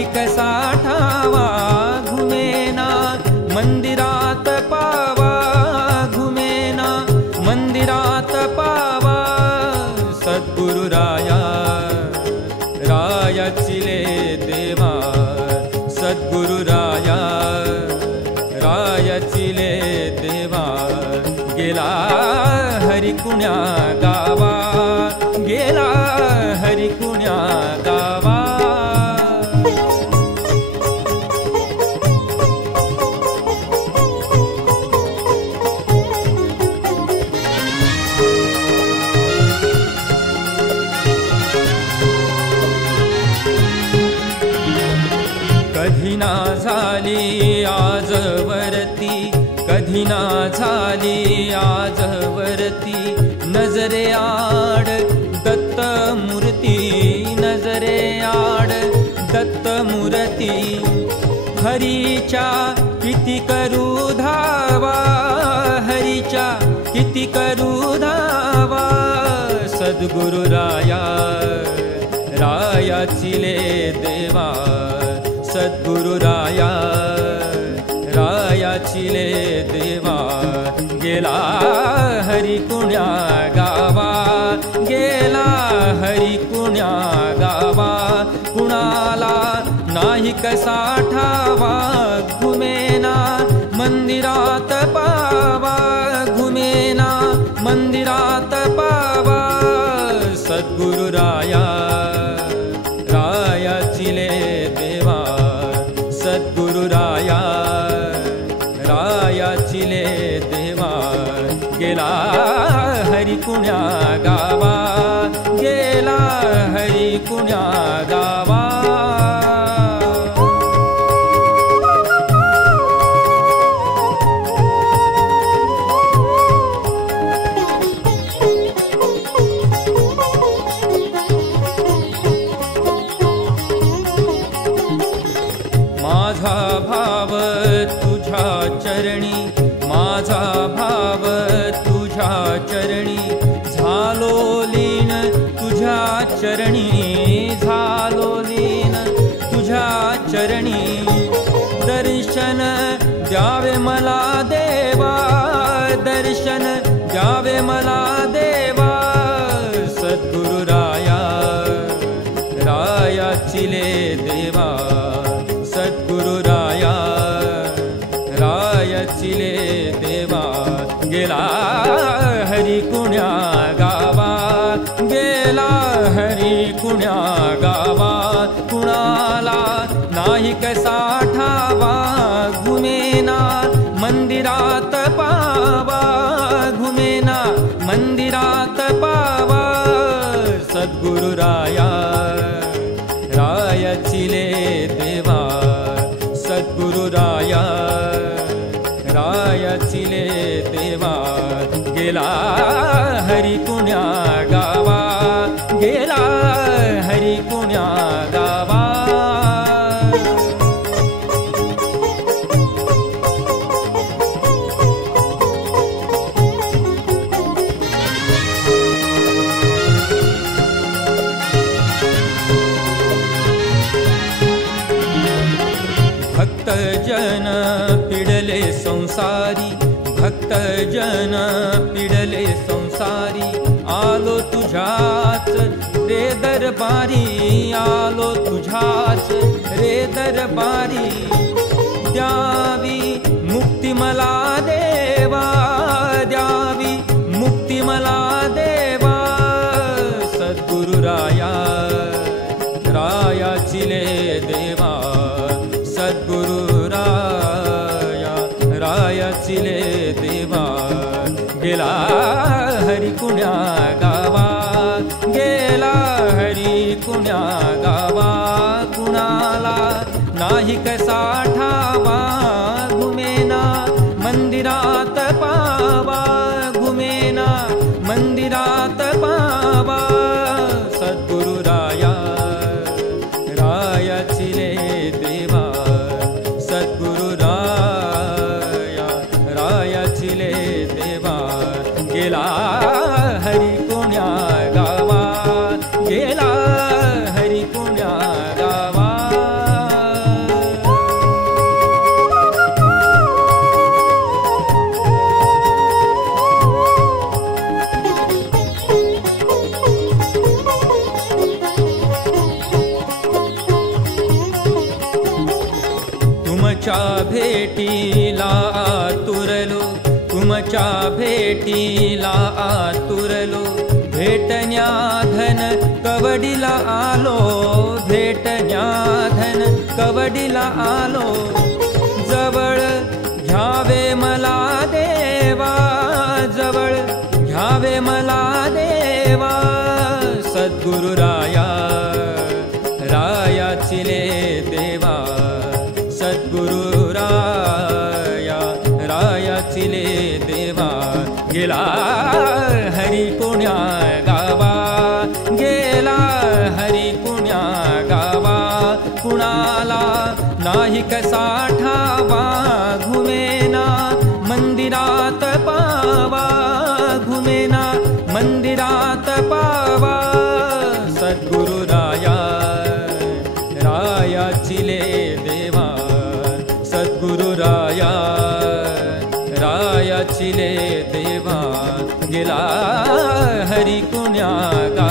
नाही कसा ठावा घुमेना मंदिरात पावा घुमेना मंदिरात पावा सद्गुरु राया रायाचिले देवा सद्गुरु राया रायाचिले देवा गेला हरी कुण्या गावा गेला हरी कुण्या गावा कधी ना झाली आजवरती कधी ना झाली आजवरती नजरे आड दत्त मूर्ती नजरे आड दत्त मूर्ती हरीच्या किती करू धावा हरीच्या किती करू धावा सद्गुरु राया रायाचिले देवा सद्गुरु राया रायाचिले देवा गेला हरी कुण्या गावा गेला हरी कुण्या गावा कुणाला नाही कसा ठावा घुमेना मंदिरात पावा घुमेना मंदिरात पावा सद्गुरु राया रायाचिले देवा सद्गुरु राया रायाचिले देवा गेला हरी कुण्या गावा गेला हरी कुण्या गावा माझा भाव तुझ्या चरणी माझा भाव तुझ्या चरणी झालो लीन तुझ्या चरणी झालो लीन तुझ्या चरणी दर्शन द्यावे मला देवा दर्शन द्यावे मला देवा सद्गुरु राया रायाचिले देवा सद्गुरु राया रायाचिले देवा गेला हरी कुण्या गावा गेला हरी कुण्या गावा कुणाला नाही कसा ठावा घुमेना मंदिरात पावा घुमेना मंदिरात पावा सद्गुरु राया रायाचिले देवा सद्गुरु राया रायाचिले देवा गेला हरी कुण्या गावा गेला हरी कुण्या गावा भक्तजन पिडले संसारी भक्तजन पिडले संसारी आलो तुझ्याच रे दरबारी आलो तुझ्याच रे दरबारी द्यावी मुक्ती मला देवा द्यावी मुक्ती मला देवा सद्गुरु राया रायाचिले देवा सद्गुरु राया रायाचिले देवा गेला हरी कुण्या गावा गेला हरी कुण्या गावा कुणाला नाही कसा ठावा घुमेना मंदिरात पावा घुमेना मंदिरात पावा सद्गुरु राया रायाचिले देवा सद्गुरु राया रायाचिले देवा गेला हरी कुण्या गावा गेला हरी कुण्या गावा भेटीला आतुरलो, तुमच्या भेटीला आतुरलो, भेटण्या धन कवडीला आलो, भेटण्या धन कवडीला आलो, जवळ घ्यावे मला देवा, जवळ घ्यावे मला देवा, सद्गुरु राया रायाचिले देवा, सद्गुरु राया रायाचिले देवा, गेला हरी पुण्या गावा, गेला हरी पुण्या गावा, कुणाला नाही कसा ठावा, घुमेना मंदिरात पावा, घुमेना मंदिरात पावा, सद्गुरु राया रायाचिले देवा, सद्गुरु राया रायाचिले देवा, गेला हरी पुण्या गा